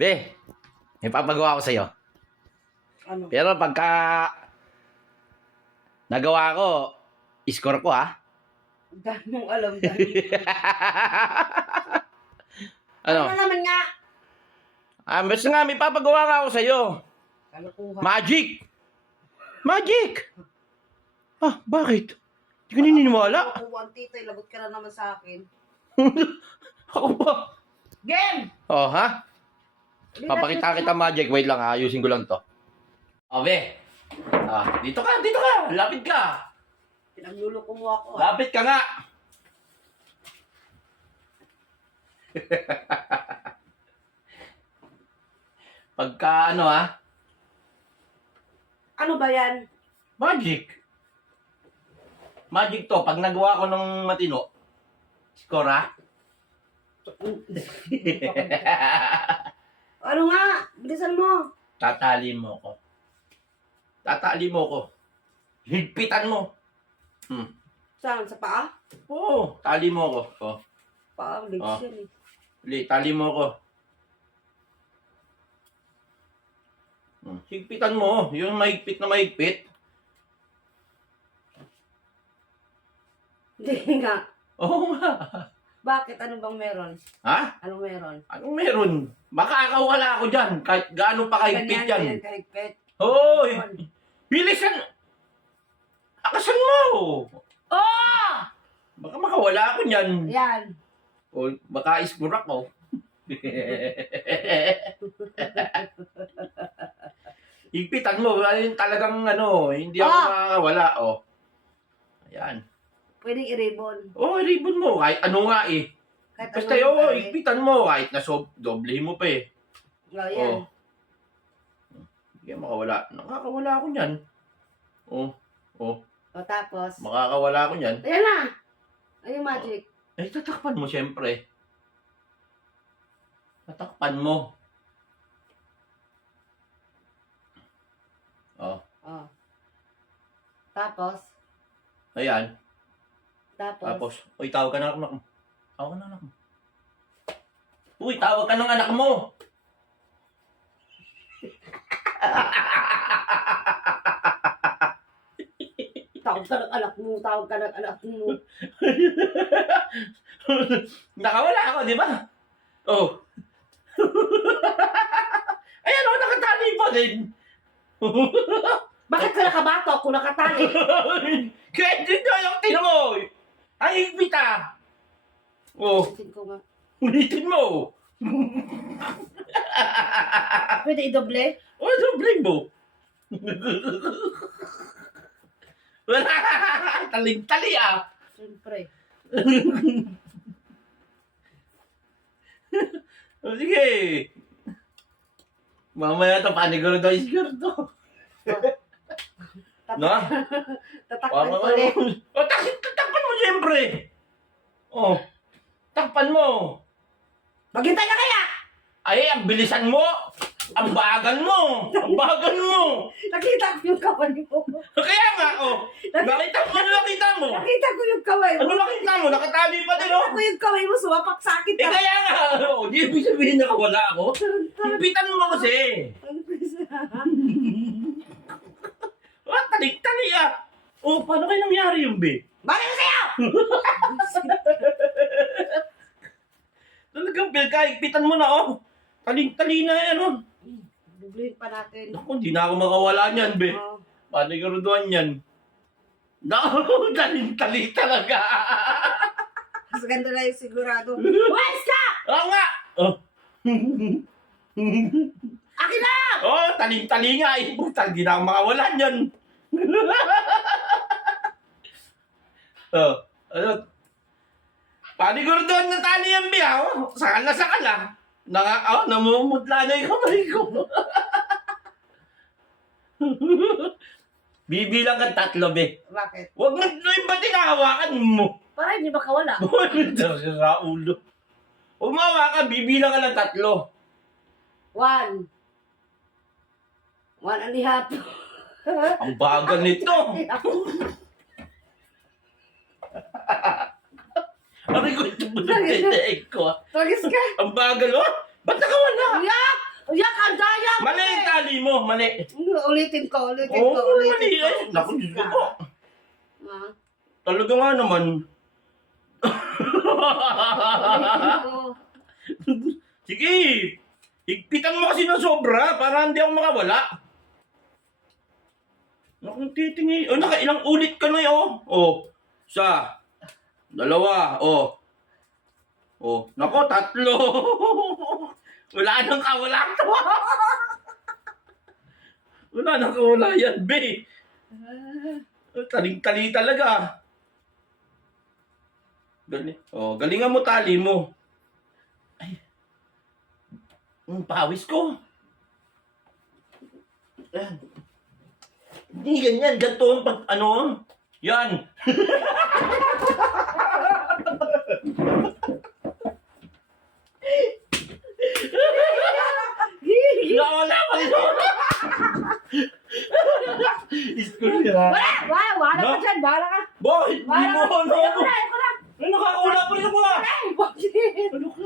Be, may papagawa ko sa'yo. Ano? Pero pagka nagawa ko, score ko ha. Dahil mong alam, dahil. Ano? Ano naman nga? Basta nga, may papagawa nga ako sa'yo. Kalukuhan. Magic! Magic! Bakit? Hindi ka naniniwala? Kalukuhan, tita. Lagot ka na naman sa akin. Ako ba? Game! Ha? Papakita kita magic. Wait lang, ayusin ko lang to. Be. Dito ka. Lapit ka. Pinagluloko mo ako. Lapit ka nga. Pagka Ano ba yan? magic. Magic to. Pag nagawa ko ng matino, score ha? Ano nga? Bilisan mo. Tatali mo ko. Higpitan mo. Saan? Sa paa? Oo, tali mo ko. Paa, legs Oh. yan eh. Tali mo ko. Higpitan mo. Yung mahigpit na mahigpit. Hindi nga. Oo nga. Bakit? Ano bang meron? Ha? Anong meron? Anong meron? Makakawala ako dyan. Kahit gaano pa kahigpit yan. Kahigpit. Oo. Bilisan. Akasan mo. Oh! Baka makawala ako niyan. Yan. O baka ispura ko. Higpitan mo. Ayun talagang hindi ako makakawala. Ayan. Pwedeng i-ribbon. Ribbon mo. Kahit ano nga eh. Kahit Basta anong higpitan mo. Kahit na doble mo pa eh. yan. Hindi ka makawala. Nakakawala ako niyan. O tapos? Makakawala ako niyan. Ayan na! Ayun magic. Tatakpan mo siyempre. Tatakpan mo. Oh. Tapos? Ayan. Tapos? Uy, tawag ka na anak mo. Tawag ka na anak mo. Uy, tawag ka ng anak mo. Tawag ka ng anak mo, tawag ka ng anak mo. Nakawala ako, di ba? Ayan nakatali pa din. Bakit ka nakabato kung nakatali? Kaya dito yung tinoy. Ay, higpita. Ulitin ko nga. Ulitin mo. Pwede i-doble? Dobling mo. Taling-tali Siyempre. Sige. Mamaya ito, paniguro daw isgurdo. No? Tatakpan ko ulit. Takpan mo siyempre. Takpan mo. Maghintay ka kaya! Ay, ang bilisan mo. Ang bagal mo. Nakita ko yung kamay mo. Kaya nga, nakita mo. Nakita ko yung kamay mo. Ano nakita mo? Nakatali pa din, Nakita ko yung kamay mo, sumapak sa akin. kaya nga, di ibig sabihin nakawala ako. Higpitan mo kasi. Talik-tali paano kayo nangyari yung be? Bakit na sa'yo? Talagang higpitan mo na, Taling-tali na yan, Dublein pa natin. Naku, hindi na ako makawala niyan, be. Oh. Paniguruduan yan. Taling-tali talaga. Mas ganda na yung sigurado. Wais ka! Oo nga. Akin na! Taling-tali nga. Hindi na ako makawala niyan. Paniguruduan na tali yan, be, Sakal na. Namumutla na yung kamay ko. Bibilang ka 3, be. Bakit? Huwag mo yung ba't hawakan mo? Para hindi makawala. Sa ulo. Umawa ka, bibilang ka ng 3. 1. 1.5. Ang bagal nito. Aray ko, ito mo ng teteek ko. Tagis ka. Ang bagal, Ba't nakawala? Yak! Yak, ang daya mo Mali yung tali mo, mali. Ulitin ko. Oo, mali eh. Naku, Diyos ko po. Ah. Talaga nga naman. Sige. Higpitan mo kasi ng sobra para hindi ako makawala. Naku, titingi. Oh, nakailang ulit ka na eh, oh. Oh, isa. Dalawa, oh. Oh, naku, tatlo. Wala nang kawala to. Wala nang kawala yan, be. Taling-tali talaga. Galing. Oh, galingan mo tali mo. Ay. Pawis ko. Ayan. Hindi ganyan. Ganito ang pag, ano, yan. Nawala pa rin. School ka. Wala No? ka dyan, bahala ka. Bakit? Hindi Wala mo, ka. ano? Eko na. Ay, nakakawala pa rin ako ah. Ay, bakit? Ano ka?